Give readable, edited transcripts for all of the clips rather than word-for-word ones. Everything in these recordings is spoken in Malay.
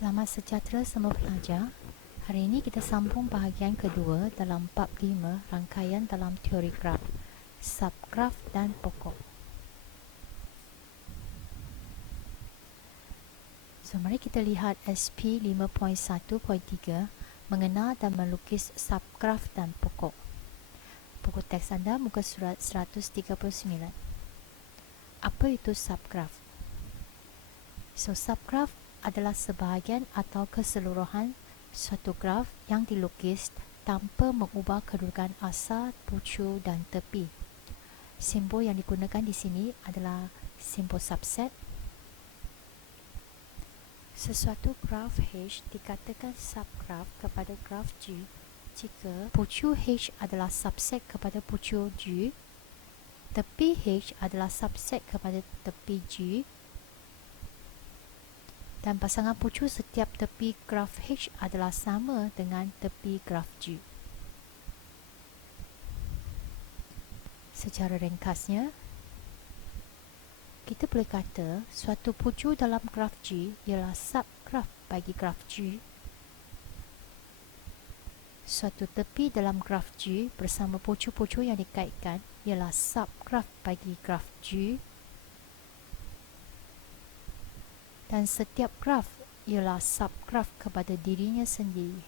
Selamat sejahtera semua pelajar. Hari ini kita sambung bahagian kedua dalam bab 5 rangkaian dalam teori graf, subgraf dan pokok. So, mari kita lihat SP 5.1.3 mengenal dan melukis subgraf dan pokok. Buku teks anda muka surat 139. Apa itu subgraf? So, subgraf adalah sebahagian atau keseluruhan suatu graf yang dilukis tanpa mengubah kedudukan asal, pucuk dan tepi. Simbol yang digunakan di sini adalah simbol subset. Sesuatu graf H dikatakan subgraf kepada graf G jika pucuk H adalah subset kepada pucuk G, tepi H adalah subset kepada tepi G, dan pasangan pucuk setiap tepi graf H adalah sama dengan tepi graf G. Secara ringkasnya, kita boleh kata suatu pucuk dalam graf G ialah subgraf bagi graf G. Suatu tepi dalam graf G bersama pucuk-pucuk yang dikaitkan ialah subgraf bagi graf G. Dan setiap graf ialah subgraf kepada dirinya sendiri.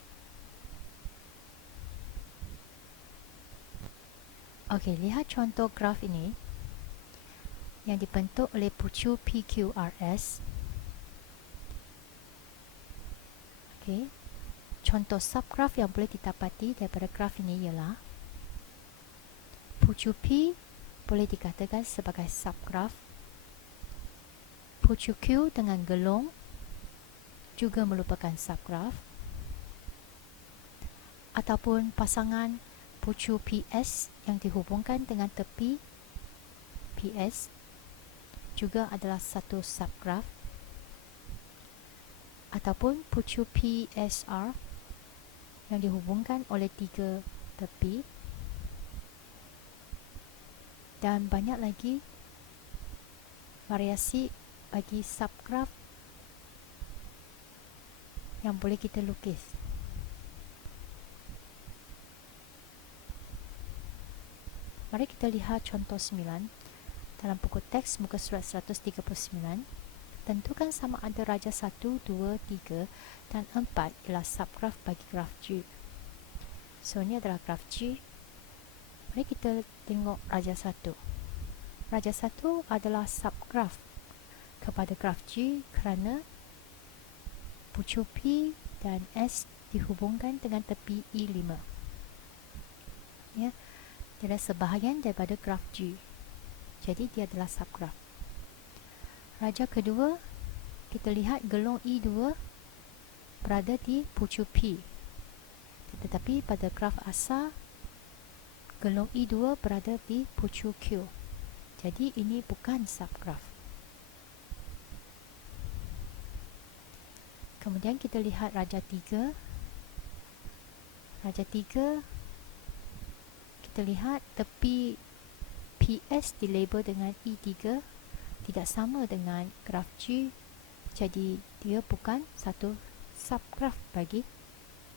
Okey, lihat contoh graf ini yang dibentuk oleh pucuk PQRS. Okey, contoh subgraf yang boleh didapati daripada graf ini ialah pucuk P boleh dikatakan sebagai subgraf. Pucuk Q dengan gelung juga merupakan subgraf, ataupun pasangan pucuk PS yang dihubungkan dengan tepi PS juga adalah satu subgraf, ataupun pucuk PSR yang dihubungkan oleh tiga tepi, dan banyak lagi variasi bagi subgraf yang boleh kita lukis. Mari kita lihat contoh 9 dalam buku teks muka surat 139. Tentukan sama ada raja 1, 2, 3 dan 4 ialah subgraf bagi graf G. So, ini adalah graf G. Mari kita tengok raja 1. Raja 1 adalah subgraf kepada graf G kerana pucuk P dan S dihubungkan dengan tepi E5. Ya, dia adalah sebahagian daripada graf G. Jadi dia adalah subgraf. Raja kedua, kita lihat gelung E2 berada di pucuk P. Tetapi pada graf asal, gelung E2 berada di pucuk Q. Jadi ini bukan subgraf. Kemudian kita lihat raja 3. Raja 3, kita lihat tepi PS dilabel dengan E3 tidak sama dengan graf G. Jadi dia bukan satu subgraf bagi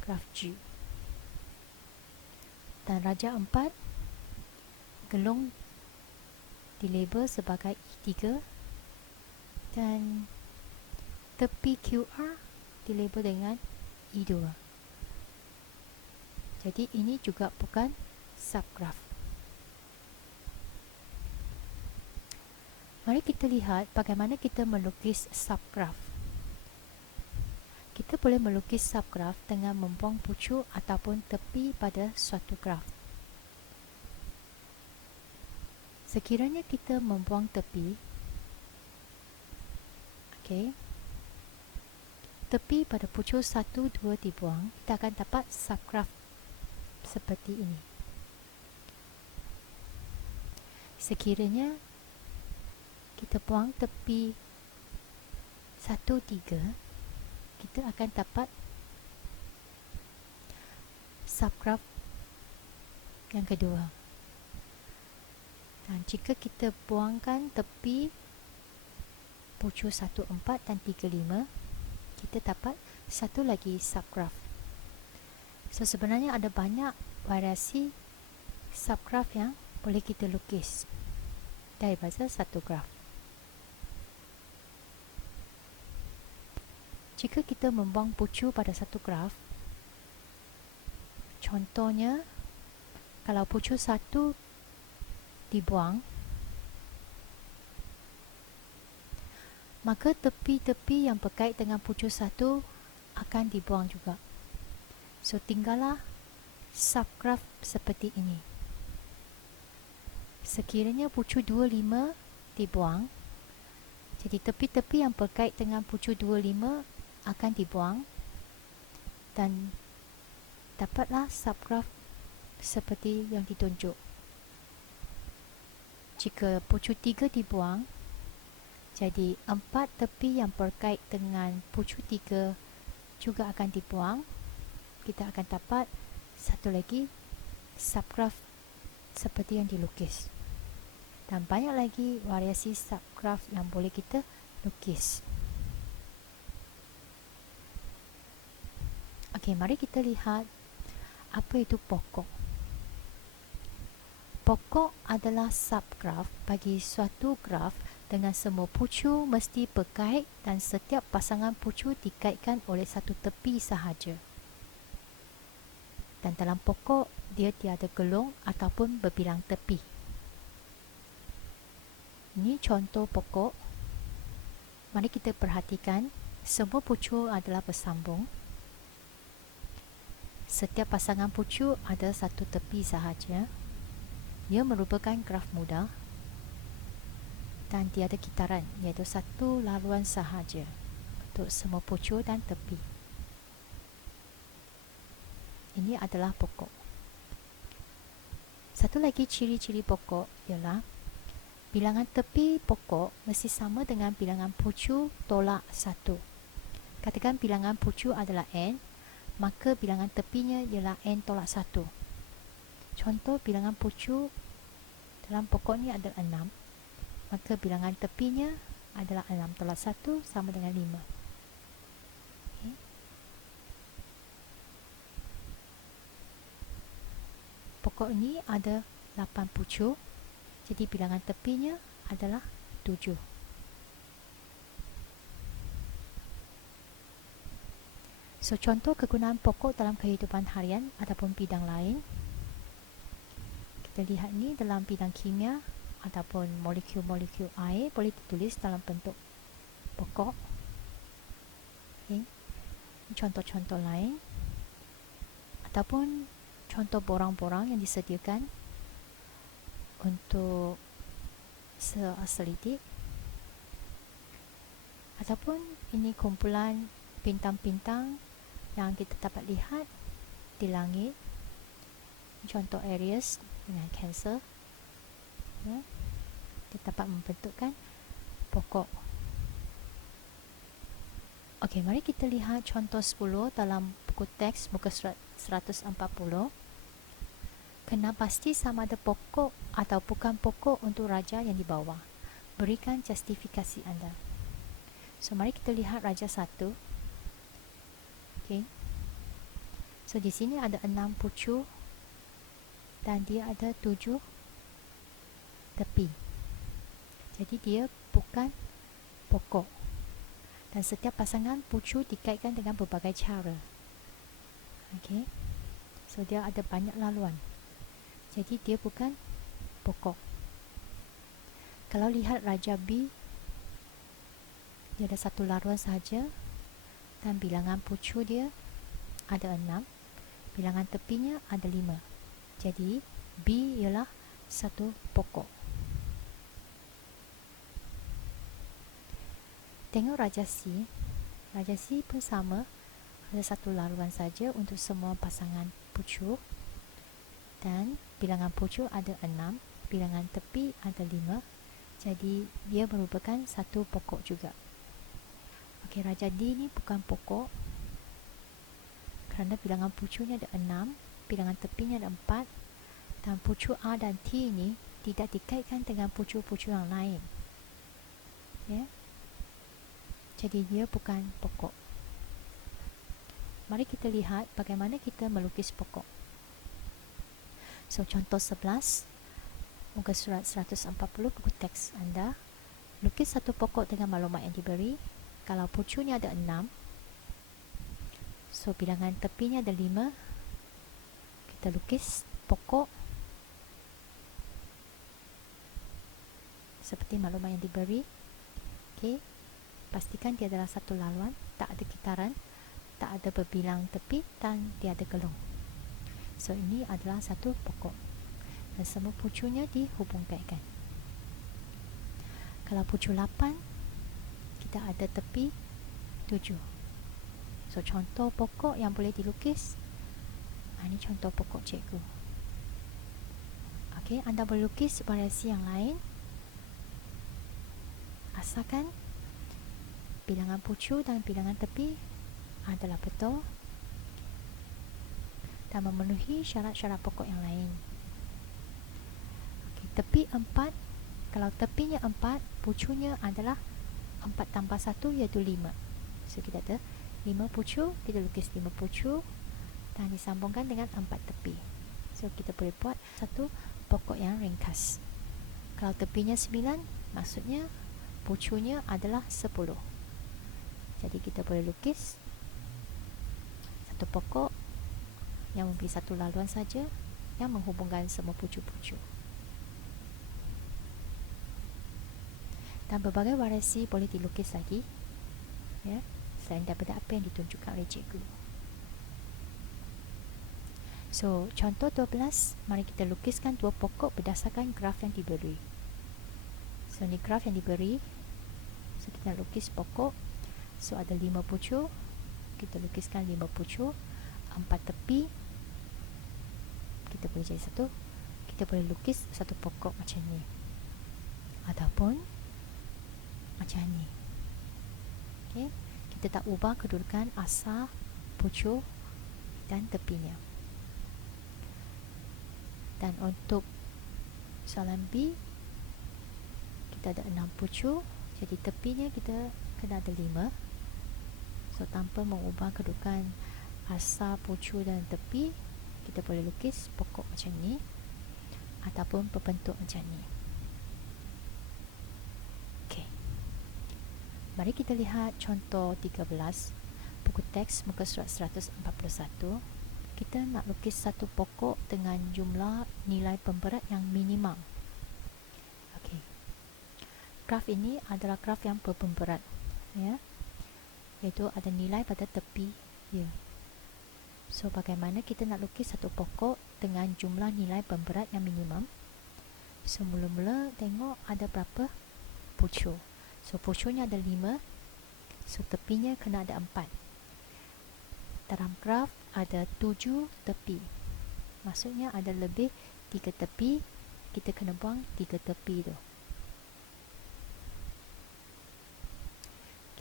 graf G. Dan raja 4, gelung dilabel sebagai E3 dan tepi QR dilabel dengan E2. Jadi ini juga bukan subgraf. Mari kita lihat bagaimana kita melukis subgraf. Kita boleh melukis subgraf dengan membuang pucuk ataupun tepi pada suatu graf. Sekiranya kita membuang tepi, okey, tepi pada pucuk 1, 2 dibuang, kita akan dapat subgraf seperti ini. Sekiranya kita buang tepi 1, 3, kita akan dapat subgraf yang kedua. Dan jika kita buangkan tepi pucuk 1, 4 dan 3, 5, kita dapat satu lagi subgraf. So sebenarnya ada banyak variasi subgraf yang boleh kita lukis daripada satu graf. Jika kita membuang pucu pada satu graf, contohnya kalau pucu satu dibuang, maka tepi-tepi yang berkait dengan pucu satu akan dibuang juga. So tinggallah subgraf seperti ini. Sekiranya pucu 25 dibuang, jadi tepi-tepi yang berkait dengan pucu 25 akan dibuang dan dapatlah subgraf seperti yang ditunjuk. Jika pucu 3 dibuang, jadi 4 tepi yang berkait dengan pucu 3 juga akan dibuang. Kita akan dapat satu lagi subgraf seperti yang dilukis. Dan banyak lagi variasi subgraf yang boleh kita lukis. Okey, mari kita lihat apa itu pokok. Pokok adalah subgraf bagi suatu graf dengan semua pucu mesti berkait dan setiap pasangan pucu dikaitkan oleh satu tepi sahaja. Dan dalam pokok, dia tiada gelung ataupun berbilang tepi. Ini contoh pokok. Mari kita perhatikan, semua pucu adalah bersambung. Setiap pasangan pucu ada satu tepi sahaja. Ia merupakan graf mudah dan tiada kitaran, iaitu satu laluan sahaja untuk semua pucu dan tepi. Ini adalah pokok. Satu lagi ciri-ciri pokok ialah bilangan tepi pokok mesti sama dengan bilangan pucu tolak 1. Katakan bilangan pucu adalah n, maka bilangan tepinya ialah n tolak 1. Contoh bilangan pucu dalam pokok ni adalah 6, maka bilangan tepinya adalah 6 tolak 1 sama dengan 5. Okay. Pokok ini ada 8 pucu, jadi bilangan tepinya adalah 7. So, contoh kegunaan pokok dalam kehidupan harian ataupun bidang lain. Kita lihat ni dalam bidang kimia ataupun molekul-molekul air boleh ditulis dalam bentuk pokok. Okay. Contoh-contoh lain ataupun contoh borang-borang yang disediakan untuk selidik, ataupun ini kumpulan bintang-bintang yang kita dapat lihat di langit. Contoh Aries dengan Cancer, ya, kita dapat membentukkan pokok. Okey, mari kita lihat contoh 10 dalam buku teks muka surat 140. Kena pasti sama ada pokok atau bukan pokok untuk raja yang di bawah. Berikan justifikasi anda. So, mari kita lihat raja 1. Okay. So, di sini ada 6 pucu dan dia ada 7 tepi. Jadi, dia bukan pokok. Dan setiap pasangan pucu dikaitkan dengan berbagai cara. Okay. So, dia ada banyak laluan. Jadi, dia bukan pokok. Kalau lihat raja B, dia ada satu laluan sahaja dan bilangan pucu dia ada 6, bilangan tepinya ada 5. Jadi B ialah satu pokok. Tengok raja C. Raja C pun sama, ada satu laluan saja untuk semua pasangan pucu dan bilangan pucu ada 6, bilangan tepi ada 5. Jadi dia merupakan satu pokok juga. Okey, raja D ni bukan pokok kerana bilangan pucunya ada 6, bilangan tepinya ada 4 dan pucu A dan T ni tidak dikaitkan dengan pucu-pucu yang lain. Ya. Jadi dia bukan pokok. mari kita lihat bagaimana kita melukis pokok. So, contoh 11, muka surat 140, buku teks anda. Lukis satu pokok dengan maklumat yang diberi. Kalau pucuknya ada 6, so bilangan tepinya ada 5, kita lukis pokok seperti maklumat yang diberi. Okey, pastikan dia adalah satu laluan, tak ada kitaran, tak ada berbilang tepi dan dia ada gelung. So, ini adalah satu pokok dan semua pucuknya dihubungkaitkan. Kalau pucuk 8, kita ada tepi 7. So, contoh pokok yang boleh dilukis. Ini contoh pokok cikgu. Okey, anda boleh lukis variasi yang lain asalkan bilangan pucuk dan bilangan tepi adalah betul dan memenuhi syarat-syarat pokok yang lain. Okey, tepi 4, kalau tepinya 4, pucuknya adalah 4 tambah 1 iaitu 5. So, kita ada 5 pucuk, kita lukis 5 pucuk dan disambungkan dengan 4 tepi. So, kita boleh buat satu pokok yang ringkas. Kalau tepinya 9, maksudnya pucuknya adalah 10. Jadi kita boleh lukis satu pokok yang memberi satu laluan saja yang menghubungkan semua pucuk-pucuk. Dan berbagai variasi boleh dilukis lagi, ya, selain daripada apa yang ditunjukkan oleh cikgu. So, contoh 12, mari kita lukiskan dua pokok berdasarkan graf yang diberi. So, ini graf yang diberi. So, kita lukis pokok. So, ada 5 pucuk. Kita lukiskan 5 pucuk, 4 tepi. Kita boleh jadi satu. Kita boleh lukis satu pokok macam ni. Ataupun macam ni. Okay. Kita tak ubah kedudukan asal pucuk dan tepinya. Dan untuk soalan B, kita ada 6 pucuk. Jadi tepinya kita kena ada 5. So, tanpa mengubah kedudukan asal pucuk dan tepi, kita boleh lukis pokok macam ni ataupun berbentuk macam ni. Okey. Mari kita lihat contoh 13, buku teks muka surat 141. Kita nak lukis satu pokok dengan jumlah nilai pemberat yang minimum. Okey. Graf ini adalah graf yang berpemberat, ya. Iaitu ada nilai pada tepi dia. So, bagaimana kita nak lukis satu pokok dengan jumlah nilai pemberat yang minimum? So, mula-mula tengok ada berapa pucuk. So, pucuknya ada 5. So, tepinya kena ada 4. Dalam graf ada 7 tepi. Maksudnya ada lebih 3 tepi. Kita kena buang 3 tepi tu.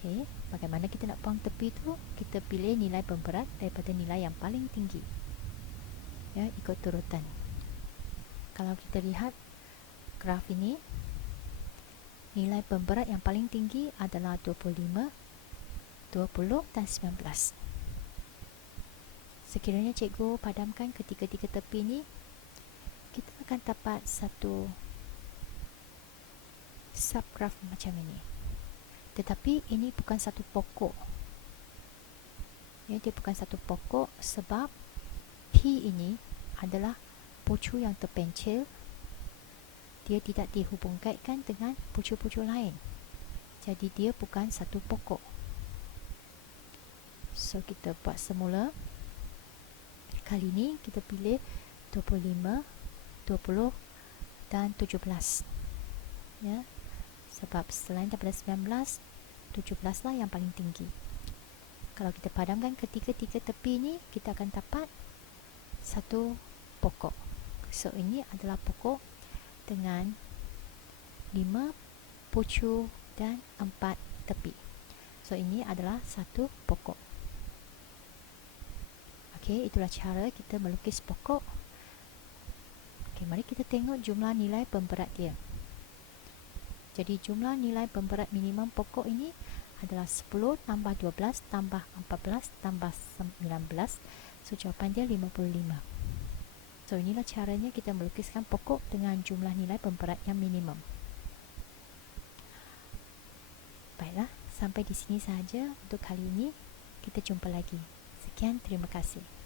Okey, bagaimana kita nak buang tepi tu? Kita pilih nilai pemberat daripada nilai yang paling tinggi. Ya, ikut turutan. Kalau kita lihat graf ini, nilai pemberat yang paling tinggi adalah 25, 20 dan 19. Sekiranya cikgu padamkan ketiga-tiga tepi ni, kita akan dapat satu subgraf macam ini. Tetapi ini bukan satu pokok. Ya, dia bukan satu pokok sebab P ini adalah pucuk yang terpencil. Dia tidak dihubungkaitkan dengan pucuk-pucuk lain. Jadi dia bukan satu pokok. So, kita buat semula. Kali ini kita pilih 25, 20 dan 17. Ya. Sebab selain daripada 19, 17 lah yang paling tinggi. Kalau kita padamkan ketiga-tiga tepi ni, kita akan dapat satu pokok. So, ini adalah pokok dengan 5 pucuk dan 4 tepi. So, ini adalah satu pokok. Okey, itulah cara kita melukis pokok. Okey, mari kita tengok jumlah nilai pemberat dia. Jadi, jumlah nilai pemberat minimum pokok ini adalah 10 tambah 12 tambah 14 tambah 19. So, jawapan dia 55. So, inilah caranya kita melukiskan pokok dengan jumlah nilai pemberat yang minimum. Baiklah, sampai di sini sahaja untuk kali ini. Kita jumpa lagi. Sekian, terima kasih.